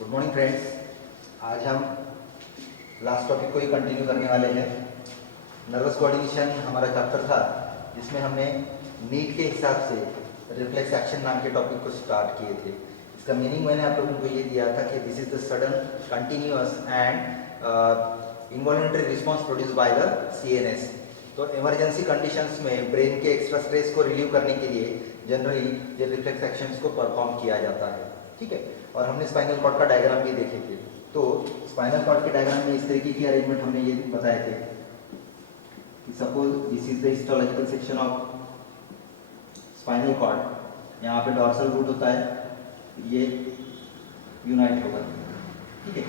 Good morning friends. आज हम last topic को ही कंटिन्यू करने वाले हैं। नर्वस कोऑर्डिनेशन हमारा चैप्टर था जिसमें हमने नीट के हिसाब से रिफ्लेक्स एक्शन नाम के टॉपिक को स्टार्ट किए थे। इसका मीनिंग मैंने आप लोगों को ये दिया था कि this is the sudden continuous and involuntary response produce by the CNS. तो इमरजेंसी कंडीशंस में ब्रेन के एक्स्ट्रा स्ट्रेस को रिलीव करने के लिए जनरली ये रिफ्लेक्स एक्शंस को परफॉर्म किया जाता है। ठीक है, और हमने स्पाइनल कॉर्ड का डायग्राम भी देखे थे। तो स्पाइनल कॉर्ड के डायग्राम में इस तरीके की अरेंजमेंट हमने ये बताए थे कि suppose this is the histological section of spinal cord. यहाँ पे डॉर्सल रूट होता है, ये यूनाइट होगा। ठीक है,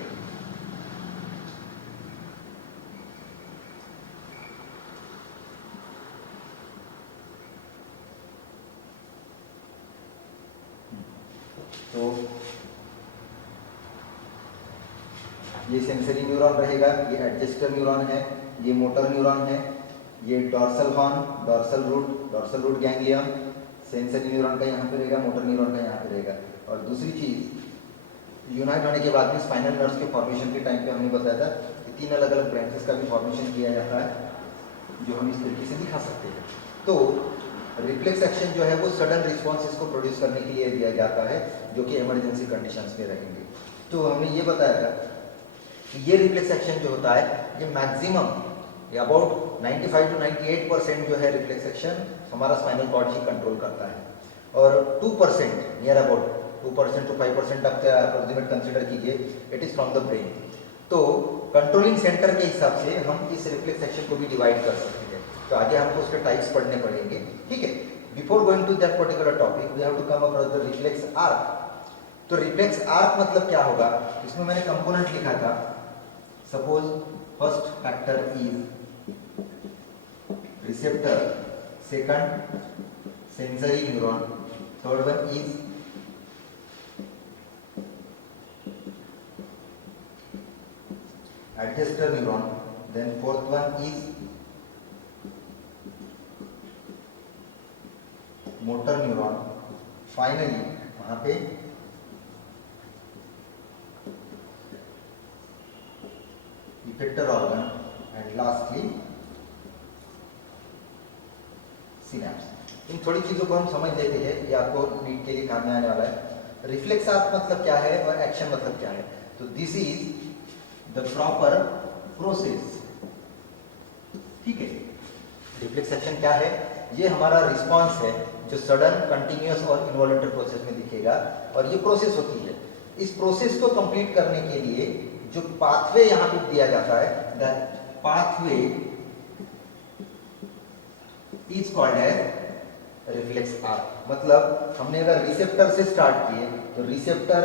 तो ये सेंसरी न्यूरॉन रहेगा, ये एडजस्टर न्यूरॉन है, ये मोटर न्यूरॉन है, ये dorsal horn, dorsal root ganglion, sensory neuron का यहाँ पे रहेगा, मोटर न्यूरॉन का यहाँ पे रहेगा। और दूसरी चीज यूनाइट होने के बाद में स्पाइनल नर्व्स के फॉर्मेशन के टाइम पे हमने बताया था कि 3 अलग अलग ब्रांचेस का भी फॉर्मेशन किया जाता है, जो हम इस तरीके से दिखा सकते हैं। तो रिफ्लेक्स एक्शन जो है वो सडन रिस्पॉन्स को प्रोड्यूस करने के लिए दिया जाता है, जो कि इमरजेंसी कंडीशंस में रहेंगे। तो हमने ये बताया था कि ये रिफ्लेक्स एक्शन जो होता है ये मैक्सिमम अबाउट 95 to 98% जो है रिफ्लेक्स एक्शन हमारा स्पाइनल कॉर्ड ही कंट्रोल करता है, और 2% नियर अबाउट 2% to 5% आप अप्रोक्सीमेट कंसिडर कीजिए, it is from the brain. तो कंट्रोलिंग सेंटर के हिसाब से हम इस रिफ्लेक्स एक्शन को भी डिवाइड कर सकते हैं। तो आगे हमको उसके टाइप्स पढ़ने पड़ेंगे। ठीक है, before going to that particular topic we have to come across the reflex arc. तो रिफ्लेक्स आर्क मतलब क्या होगा, इसमें मैंने कंपोनेंट लिखा था। Suppose first factor is receptor, second sensory neuron, third one is adjuster neuron, then fourth one is motor neuron, finally वहां पे effector organ and lastly synapse। इन थोड़ी चीजों को हम समझ लेते हैं, ये आपको नीट के लिए काम में आने वाला है। रिफ्लेक्स आर्क मतलब क्या है और एक्शन मतलब क्या है। तो this is the proper process. ठीक है, रिफ्लेक्स एक्शन क्या है, ये हमारा रिस्पॉन्स है जो सडन कंटिन्यूअस और इनवॉलंटरी प्रोसेस में दिखेगा, और ये प्रोसेस होती है। इस प्रोसेस को कंप्लीट करने के लिए जो पाथवे यहां पे दिया जाता है, that pathway is called as reflex arc. मतलब हमने अगर रिसेप्टर से स्टार्ट किए तो receptor,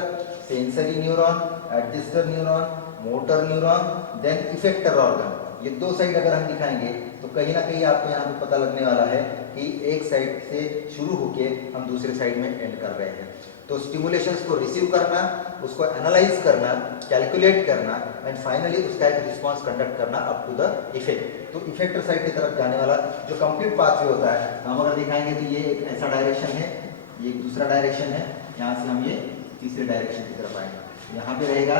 sensory neuron, adjuster neuron, motor neuron, then effector organ, ये 2 साइड अगर हम दिखाएंगे तो कहीं ना कहीं आपको यहाँ पे पता लगने वाला है कि एक साइड से शुरू होके हम दूसरे साइड में एंड कर रहे हैं। तो स्टिमुलेशंस को रिसीव करना, उसको एनालाइज करना, कैलकुलेट करना एंड फाइनली उसका एक रिस्पॉन्स कंडक्ट करना अप टू द इफेक्ट। तो इफेक्टर साइड की तरफ जाने वाला जो कंप्लीट पाथवे होता है, हम अगर दिखाएंगे तो ये एक ऐसा डायरेक्शन है, ये एक दूसरा डायरेक्शन है, यहाँ से हम ये तीसरे डायरेक्शन की तरफ आएंगे। यहाँ पे रहेगा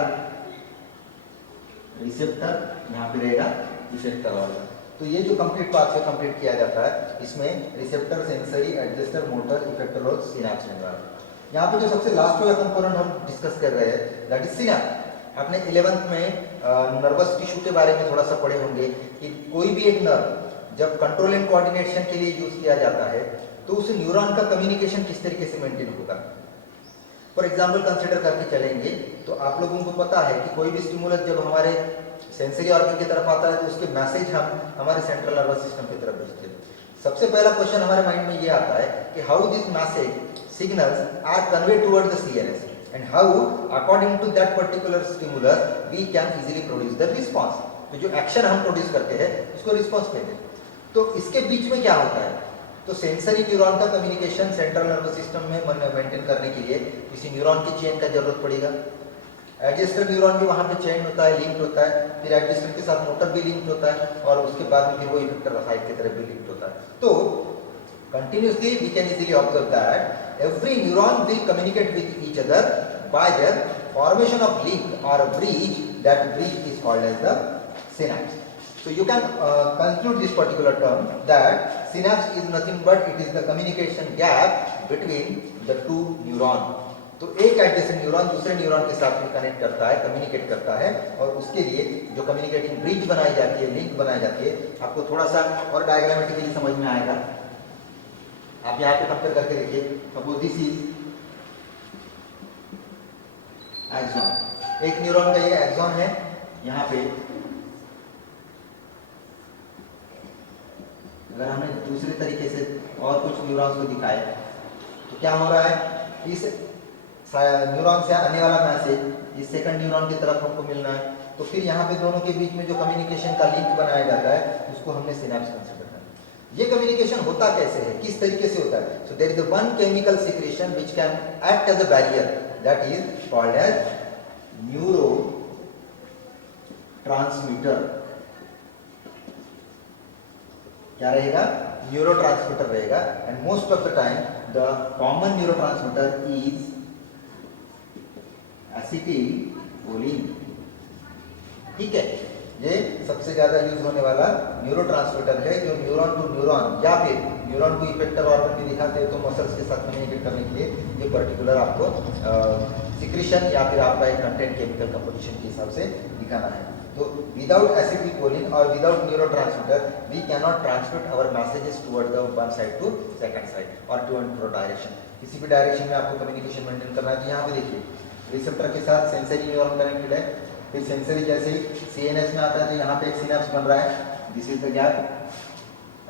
रिसेप्टर, यहाँ पे रहेगा इफेक्टर ऑर्गन। तो ये जो कंप्लीट पाथवे कंप्लीट किया जाता है, इसमें receptor, sensory, adjuster, motor, effector और सिनैप्स होगा। यहाँ पे जो सबसे लास्ट वाला कंपोनेंट हम डिस्कस कर रहे हैं दैट इज सिनैप्स। आपने 11th में नर्वस टिश्यू के बारे में थोड़ा सा पढ़े होंगे कि कोई भी एक नर्व जब कंट्रोल एंड कोऑर्डिनेशन के लिए यूज किया जाता है तो उस न्यूरॉन का कम्युनिकेशन किस तरीके से मेंटेन होगा। फॉर एग्जाम्पल कंसिडर करके चलेंगे तो आप लोगों को पता है कि कोई भी स्टिमुलस जब हमारे सेंसरी ऑर्गन की तरफ आता है तो उसके मैसेज हम हमारे सेंट्रल नर्वस सिस्टम की तरफ भेजते हैं। सबसे पहला क्वेश्चन हमारे माइंड में ये आता है कि how this message signals are conveyed toward the CNS and how according to that particular stimulus we can easily produce the response. तो जो एक्शन हम प्रोड्यूस करते हैं उसको रिस्पॉन्स कहते हैं। तो इसके बीच में क्या होता है, तो सेंसरी न्यूरॉन का कम्युनिकेशन सेंट्रल नर्वस सिस्टम में मेंटेन करने के लिए किसी न्यूरॉन की चेन का जरूरत पड़ेगा। एडजस्टर न्यूरॉन भी वहां पे चेन होता है, लिंक्ड होता है, फिर एडजस्टर के साथ मोटर भी लिंक्ड होता है, और उसके बाद में फिर वो इफेक्टर साइड की तरफ भी लिंक्ड होता है। तो continuously we can easily observe that every neuron will communicate with each other by their formation of link or a bridge, that bridge is called as the synapse. So you can conclude this particular term that synapse is nothing but it is the communication gap between the two neuron. तो एक adjacent neuron दूसरे neuron के साथ में connect करता है, communicate करता है, और उसके लिए जो कम्युनिकेटिंग ब्रिज बनाई जाती है, लिंक बनाई जाती है, आपको थोड़ा सा और डायग्रामेटिकली समझ में आएगा। आप यहाँ पे कंपेयर करके देखिए, सपोज दिस इज एक्सॉन, एक न्यूरॉन का ये एक्सॉन है, यहाँ पे अगर हमने दूसरे तरीके से और कुछ न्यूरॉन्स को दिखाए तो क्या हो रहा है, इस न्यूरॉन से आने वाला मैसेज इस सेकंड न्यूरॉन की तरफ हमको मिलना है, तो फिर यहाँ पे दोनों के बीच में जो कम्युनिकेशन का लिंक बनाया जाता है उसको हमने सिनैप्स कंसीडर करना। ये कम्युनिकेशन होता कैसे है, किस तरीके से होता है? So there is one chemical secretion which can act as a barrier, that is called as neurotransmitter. क्या रहेगा? न्यूरो ट्रांसमीटर रहेगा। And most of the time the common neurotransmitter is acetylcholine. ठीक है, ये सबसे ज्यादा use होने वाला न्यूरोट्रांसमीटर है जो न्यूरॉन टू न्यूरॉन या फिर न्यूरॉन टू इफेक्टर ऑर्गन भी दिखाते हैं, तो मसल्स के साथ कम्युनिकेट करने के लिए ये पर्टिकुलर आपको सिक्रीशन या फिर आपका एक कंटेंट केमिकल कंपोजिशन के हिसाब से दिखाना है। तो विदाउट एसिटिलकोलिन और without neurotransmitter we can not transmit our messages toward the one side to second side और टू एंड फ्रो डायरेक्शन। किसी भी डायरेक्शन में आपको कम्युनिकेशन मेंटेन करना है। तो यहाँ पे देखिए रिसेप्टर के साथ सेंसरी न्यूरॉन कनेक्टेड है, फिर सेंसरी जैसे ही सीएनएस में आता है तो यहाँ पे एक सिनैप्स बन रहा है, this is the gap.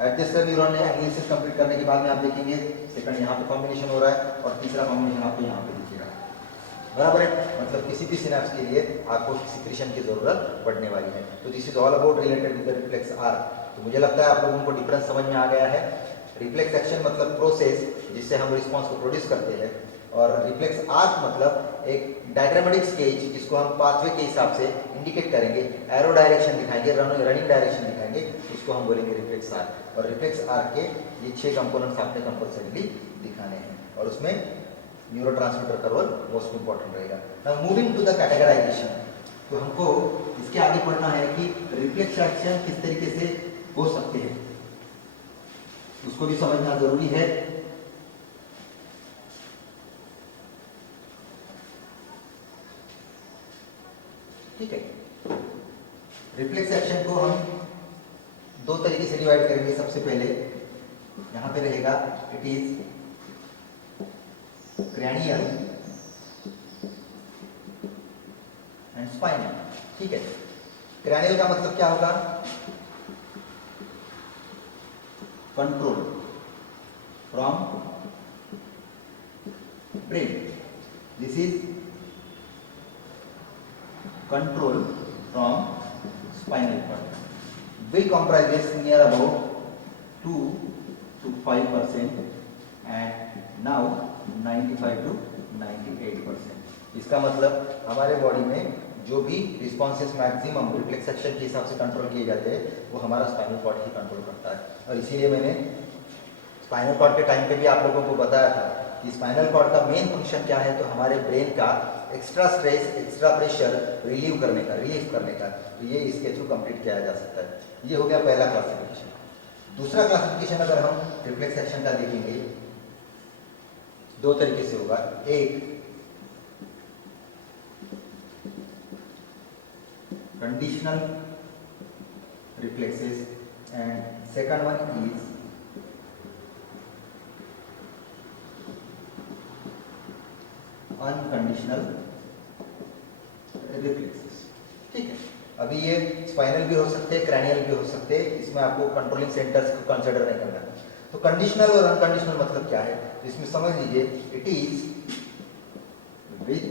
Adjuster neuron ने एनालिसिस कंप्लीट करने के बाद में आप देखेंगे सेकंड यहाँ पे कॉम्बिनेशन हो रहा है और तीसरा कॉम्बिनेशन आपको यहाँ पे दिखेगा, बराबर है। मतलब किसी भी सिनैप्स के लिए आपको सिक्रीशन की जरूरत पड़ने वाली है। तो this is all about related with the reflex arc. तो मुझे लगता है आप लोगों को डिफरेंस समझ में आ गया है। रिफ्लेक्स एक्शन मतलब प्रोसेस जिससे हम रिस्पॉन्स को प्रोड्यूस करते हैं, और रिफ्लेक्स आर्क मतलब एक डायग्रामेटिक स्केच जिसको हम पाथवे के हिसाब से इंडिकेट करेंगे, एरो डायरेक्शन दिखाएंगे, रनिंग डायरेक्शन दिखाएंगे, उसको हम बोलेंगे रिफ्लेक्स आर्क। और रिफ्लेक्स आर्क के ये 6 कंपोनेंट्स आपने कंपल्सरीली दिखाने हैं और उसमें न्यूरोट्रांसमीटर का रोल मोस्ट इंपॉर्टेंट रहेगा। Now moving to the categorization, तो हमको इसके आगे पढ़ना है कि रिफ्लेक्स एक्शन किस तरीके से हो सकते हैं, उसको भी समझना जरूरी है। ठीक है, रिफ्लेक्स एक्शन को हम 2 तरीके से डिवाइड करेंगे। सबसे पहले यहां पे रहेगा it is cranial and spinal. ठीक है, क्रैनियल का मतलब क्या होगा? Control from brain, this is control from spinal cord, will comprises near about 2 to 5% and now 95 to 98%। इसका मतलब हमारे बॉडी में जो भी रिस्पॉन्सेस मैक्सिमम रिफ्लेक्स एक्शन के हिसाब से कंट्रोल किए जाते हैं वो हमारा स्पाइनल कॉर्ड ही कंट्रोल करता है। और इसीलिए मैंने स्पाइनल कॉर्ड के टाइम पे भी आप लोगों को बताया था कि स्पाइनल कॉर्ड का मेन फंक्शन क्या है, तो हमारे ब्रेन का extra stress, extra pressure relieve करने का। तो ये इसके थ्रू कंप्लीट किया जा सकता है। ये हो गया पहला क्लासिफिकेशन। दूसरा क्लासिफिकेशन अगर हम रिफ्लेक्स एक्शन का देखेंगे 2 तरीके से होगा। एक conditional reflexes and second one is unconditional reflexes. ठीक है, अभी ये स्पाइनल भी हो सकते हैं, क्रैनियल भी हो सकते हैं, इसमें आपको कंट्रोलिंग सेंटर्स को कंसीडर नहीं करना। तो कंडीशनल और अनकंडीशनल मतलब क्या है, तो इसमें समझ लीजिए it is with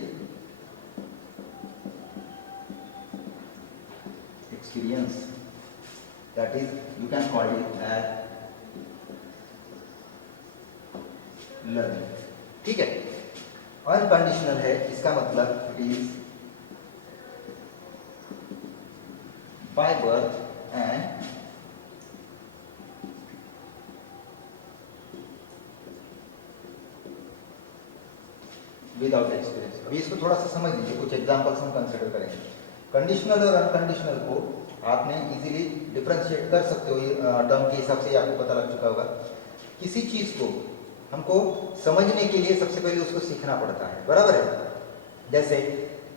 experience, that is you can call it as learning. ठीक है, अनकंडीशनल है, इसका मतलब it is by birth and without experience. अभी इसको थोड़ा सा समझ लीजिए, कुछ एग्जांपल्स हम कंसिडर करेंगे। कंडीशनल और अनकंडीशनल को आपने इजीली डिफरेंशिएट कर सकते हो, ये टर्म के हिसाब से ये आपको पता लग चुका होगा। किसी चीज को हमको समझने के लिए सबसे पहले उसको सीखना पड़ता है, बराबर है। जैसे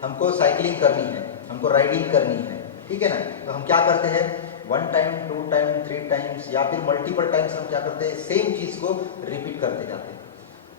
हमको साइकिलिंग करनी है, हमको राइडिंग करनी है, ठीक है ना, तो हम क्या करते हैं, 1 टाइम 2 टाइम 3 टाइम्स या फिर मल्टीपल टाइम्स हम क्या करते हैं, सेम चीज को रिपीट करते जाते हैं।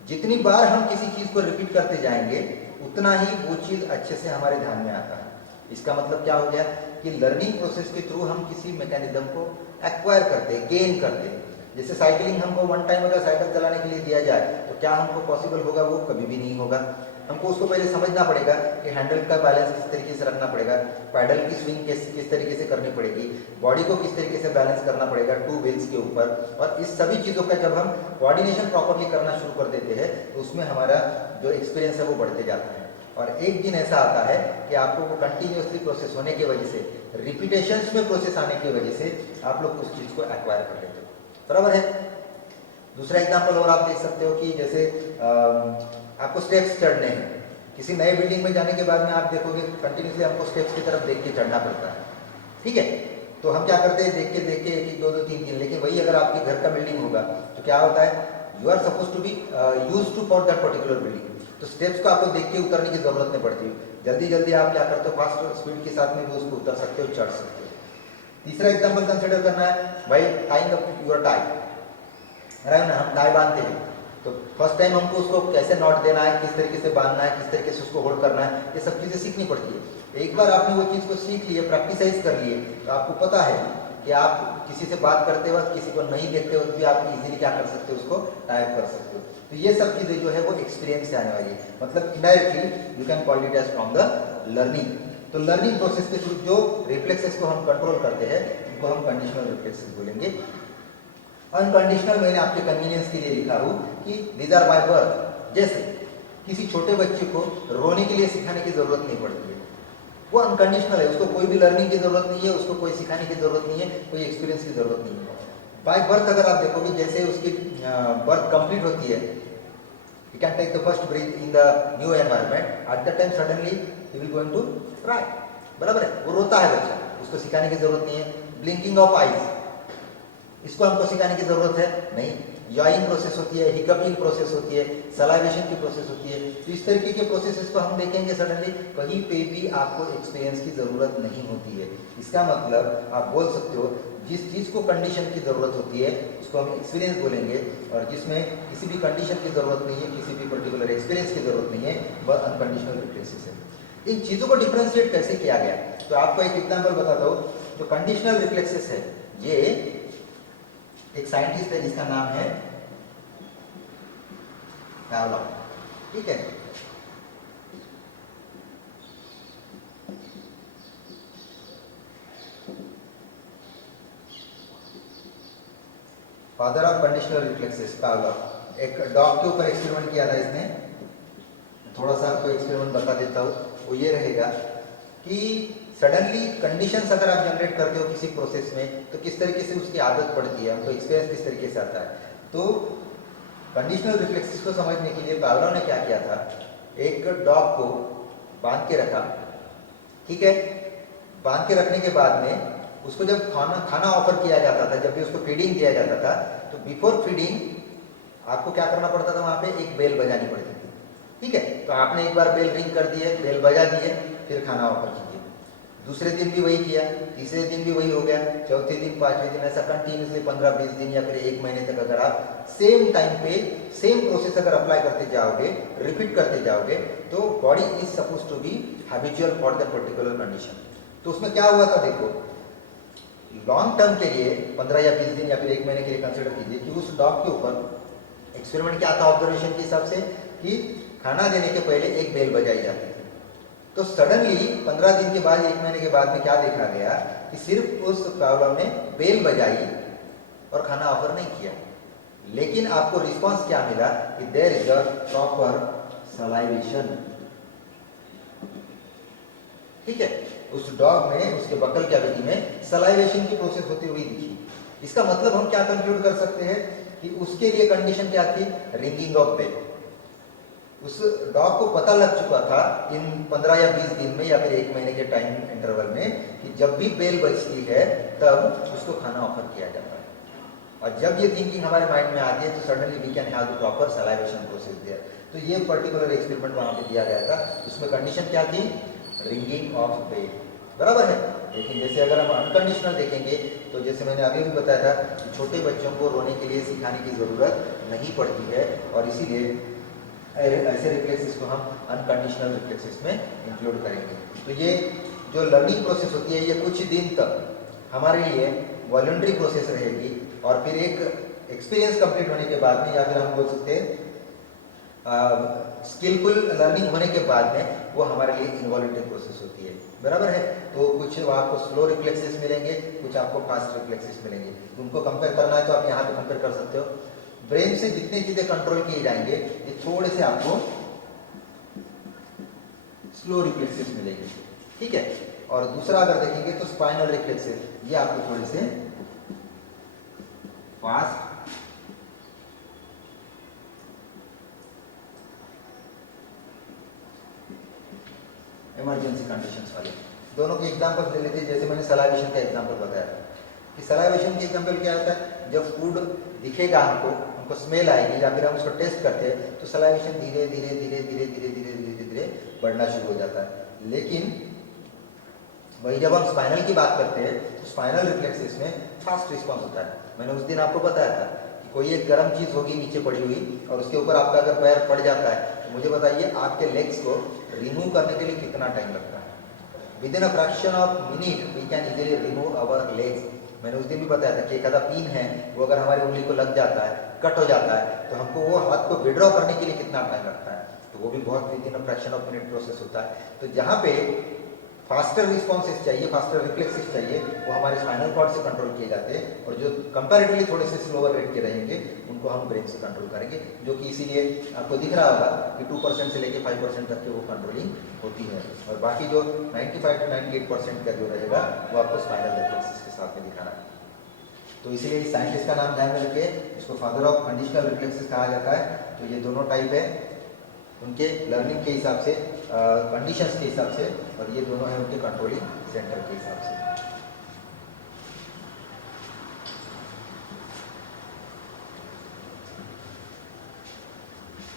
जितनी बार हम किसी चीज को रिपीट करते जाएंगे उतना ही वो चीज अच्छे से हमारे ध्यान में आता है। इसका मतलब क्या हो गया कि लर्निंग प्रोसेस के थ्रू हम किसी मैकेनिज्म को एक्वायर करते हैं, गेन करते हैं। जैसे साइकिलिंग हमको 1 टाइम अगर साइकिल चलाने के लिए दिया जाए तो क्या हमको पॉसिबल होगा, वो कभी भी नहीं होगा। हमको उसको पहले समझना पड़ेगा कि हैंडल का बैलेंस किस तरीके से रखना पड़ेगा, पैडल की स्विंग किस तरीके से करनी पड़ेगी, बॉडी को किस तरीके से बैलेंस करना पड़ेगा 2 व्हील्स के ऊपर। और इस सभी चीज़ों का जब हम कोऑर्डिनेशन प्रॉपरली करना शुरू कर देते हैं तो उसमें हमारा जो एक्सपीरियंस है वो बढ़ते जाता है। और एक दिन ऐसा आता है कि आपको वो कंटिन्यूसली प्रोसेस होने की वजह से, रिपीटेशंस में प्रोसेस आने की वजह से आप लोग उस चीज़ को एक्वायर कर लेते हो, बराबर है। दूसरा एग्जाम्पल और आप देख सकते हो कि जैसे आपको स्टेप्स चढ़ने हैं, किसी नए बिल्डिंग में जाने के बाद में आप देखोगे कंटिन्यूसली हमको स्टेप्स की तरफ देख के चढ़ना पड़ता है, ठीक है। तो हम क्या करते हैं, देख के 1 2 3 3, लेकिन वही अगर आपके घर का बिल्डिंग होगा तो क्या होता है, you are suppose to be use to for that particular building. तो स्टेप्स को आपको देख के उतरने की जरूरत नहीं पड़ती, जल्दी जल्दी आप क्या करते हो, फास्ट स्पीड के साथ में भी उसको उतर सकते हो, चढ़ सकते हो। तीसरा एग्जाम्पल कंसिडर करना है भाई, टाइंग अप योर टाई, है ना, हम टाई बांधते हैं तो फर्स्ट टाइम हमको उसको कैसे नॉट देना है, किस तरीके से बांधना है, किस तरीके से उसको होल्ड करना है, ये सब चीज़ें सीखनी पड़ती है। एक बार आपने वो चीज़ को सीख लिए, प्रैक्टिसाइज कर लिए, तो आपको पता है कि आप किसी से बात करते वक्त, किसी को नहीं देखते वक्त भी आप इजीली क्या कर सकते हो, उसको टाइप कर सकते हो। तो ये सब चीज़ें जो है वो एक्सपीरियंस से आने वाली है, मतलब indirectly you can call it as from the learning. तो लर्निंग प्रोसेस के थ्रू जो रिफ्लेक्सेस को हम कंट्रोल करते हैं उनको हम कंडीशनल रिफ्लेक्सेस बोलेंगे। अनकंडीशनल मैंने आपके कन्वीनियंस के लिए लिखा हूं कि दीज आर बाय बर्थ। जैसे किसी छोटे बच्चे को रोने के लिए सिखाने की जरूरत नहीं पड़ती है, वो अनकंडीशनल है, उसको कोई भी लर्निंग की जरूरत नहीं है, उसको कोई सिखाने की जरूरत नहीं है, कोई एक्सपीरियंस की जरूरत नहीं है। बाय बर्थ अगर आप देखोगे, जैसे उसकी बर्थ कंप्लीट होती है, he can take the first breath in the new environment, at that time suddenly he will going to cry, बराबर है, वो रोता है बच्चा, उसको सिखाने की जरूरत नहीं है। ब्लिंकिंग ऑफ आईज, इसको हमको सिखाने की जरूरत है नहीं, याइंग प्रोसेस होती है, हिकअपिंग प्रोसेस होती है, सलाइवेशन की प्रोसेस होती है। तो इस तरीके के प्रोसेसेस को हम देखेंगे सडनली, कहीं पे भी आपको एक्सपीरियंस की जरूरत नहीं होती है। इसका मतलब आप बोल सकते हो जिस चीज को कंडीशन की जरूरत होती है उसको हम एक्सपीरियंस बोलेंगे, और जिसमें किसी भी कंडीशन की जरूरत नहीं है, किसी भी पर्टिकुलर एक्सपीरियंस की जरूरत नहीं है, वह अनकंडीशनल रिफ्लेक्सेस है। इन चीजों को डिफरेंशिएट कैसे किया गया, तो आपको एक एग्जांपल बताता हूँ। जो कंडीशनल रिफ्लेक्सेस है, ये एक साइंटिस्ट है जिसका नाम है पावलोव, ठीक है। Father of conditional reflexes Pavlov. एक डॉग के ऊपर एक्सपेरिमेंट किया था इसने, थोड़ा सा आपको एक्सपेरिमेंट बता देता हूँ। वो ये रहेगा कि सडनली कंडीशंस अगर आप जनरेट करते हो किसी प्रोसेस में तो किस तरीके से उसकी आदत पड़ती है, हमको एक्सपीरियंस किस तरीके से आता है। तो कंडीशनल रिफ्लेक्सेस को समझने के लिए पावलोव ने क्या किया था, एक डॉग को बांध के रखा, ठीक है। बांध के रखने के बाद में उसको जब खाना ऑफर किया जाता था, जब भी उसको फीडिंग दिया जाता था, तो बिफोर फीडिंग आपको क्या करना पड़ता था, वहां पे एक बेल बजानी पड़ती थी, ठीक है। तो आपने एक बार बेल रिंग कर दिए, बेल बजा दिए, फिर खाना ऑफर कीजिए। दूसरे दिन भी वही किया, तीसरे दिन भी वही हो गया, चौथे दिन, पांचवें दिन, ऐसा कंटिन्यूसली 15-20 दिन या फिर 1 महीने तक अगर आप सेम टाइम पे सेम प्रोसेस अगर अप्लाई करते जाओगे, रिपीट करते जाओगे, तो body is suppose to be habitual for that particular condition. तो उसमें क्या हुआ था, देखो लॉन्ग टर्म के लिए 15 या 20 दिन या फिर 1 महीने के लिए कंसिडर कीजिए कि उस डॉग के ऊपर एक्सपेरिमेंट क्या था ऑब्जर्वेशन के हिसाब से कि खाना देने के पहले एक बेल बजाई जाती थी। तो सडनली 15 दिन के बाद, 1 महीने के बाद में क्या देखा गया कि सिर्फ उस पावलोव ने बेल बजाई और खाना ऑफर नहीं किया, लेकिन आपको रिस्पांस क्या मिला कि there is a proper salivation, ठीक है। उस डॉग में, उसके बकल कैविटी में सलाइवेशन की प्रोसेस होती हुई दिखी। इसका मतलब हम क्या कंक्लूड कर सकते हैं कि उसके लिए कंडीशन क्या थी, रिंगिंग ऑफ बेल, उस डॉग को पता लग चुका था इन 15 या 20 दिन में या फिर 1 महीने के टाइम इंटरवल में कि जब भी बेल बजती है तब उसको खाना ऑफर किया जाता है। और जब ये थिंकिंग हमारे माइंड में आती है तो suddenly we can have the proper salivation process there. तो ये पर्टिकुलर एक्सपेरिमेंट वहाँ पे दिया गया था। उसमें कंडीशन क्या थी? रिंगिंग ऑफ बेल, बराबर है। लेकिन जैसे अगर हम अनकंडीशनल देखेंगे तो जैसे मैंने अभी भी बताया था कि छोटे बच्चों को रोने के लिए सिखाने की ज़रूरत नहीं पड़ती है, और इसीलिए ऐसे रिफ्लेक्सेस को हम अनकंडीशनल रिफ्लेक्सेस में इंक्लूड करेंगे। तो ये जो लर्निंग प्रोसेस होती है ये कुछ दिन तक हमारे लिए वॉलंटरी प्रोसेस रहेगी, और फिर एक एक्सपीरियंस कंप्लीट होने के बाद में, या फिर हम बोल सकते हैं स्किलफुल लर्निंग होने के बाद में, वो हमारे लिए इनवॉलंटरी प्रोसेस होती है, बराबर है। तो कुछ आपको स्लो रिफ्लेक्सेस मिलेंगे, कुछ आपको फास्ट रिफ्लेक्सेस मिलेंगे। उनको कंपेयर करना है तो आप यहाँ पे कंपेयर कर सकते हो। ब्रेन से जितनी चीजें कंट्रोल किए जाएंगे ये थोड़े से आपको स्लो रिफ्लेक्सेस मिलेंगे, ठीक है। और दूसरा अगर देखेंगे तो स्पाइनल रिफ्लेक्सेस, ये आपको थोड़े से फास्ट इमरजेंसी कंडीशंस वाले। दोनों के एग्जांपल ले लेते हैं। जैसे मैंने सलाइवेशन का एग्जांपल बताया कि सलाइवेशन के एग्जांपल क्या होता है, जब फूड दिखेगा हमको स्मेल आएगी या फिर हम उसको टेस्ट करते हैं तो सलाइवेशन धीरे धीरे धीरे धीरे धीरे धीरे धीरे धीरे बढ़ना शुरू हो जाता है। लेकिन वही जब हम स्पाइनल की बात करते हैं तो स्पाइनल रिफ्लेक्सेस में फास्ट रिस्पॉन्स होता है। मैंने उस दिन आपको बताया था कि कोई एक गर्म चीज होगी नीचे पड़ी हुई और उसके ऊपर आपका अगर पैर पड़ जाता है तो मुझे बताइए आपके लेग्स को रिमूव करने के लिए कितना टाइम लगता है? Within a fraction of minute we can easily remove our legs. मैंने उस दिन भी बताया था कि एक आधा पिन है वो अगर हमारी उंगली को लग जाता है, कट हो जाता है, तो हमको वो हाथ को विड्रॉ करने के लिए कितना टाइम लगता है? तो वो भी बहुत with in a fraction of minute process होता है। तो जहाँ पे फास्टर रिस्पॉन्सेस चाहिए, फास्टर रिफ्लेक्सेस चाहिए, वो हमारे स्पाइनल कॉर्ड से कंट्रोल किए जाते हैं, और जो कंपैरेटिवली थोड़े से स्लोअर रेट के रहेंगे उनको हम ब्रेन से कंट्रोल करेंगे, जो कि इसीलिए आपको दिख रहा होगा कि 2% से लेकर 5% तक की वो कंट्रोलिंग होती है, और बाकी जो 95 to 98% का जो रहेगा वो आपको स्पाइनल रिफ्लेक्सेस के साथ में दिखाना है। तो इसीलिए इस साइंटिस्ट का नाम ध्यान में रखिए, इसको फादर ऑफ कंडीशनल रिफ्लेक्सेस कहा जाता है। तो ये दोनों टाइप है उनके लर्निंग के हिसाब से, कंडीशंस के हिसाब से, और ये दोनों है उनके कंट्रोलिंग सेंटर के हिसाब से।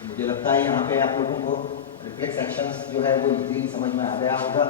मुझे लगता है यहाँ पे आप लोगों को रिफ्लेक्स एक्शंस जो है वो इजीली समझ में आ गया होगा।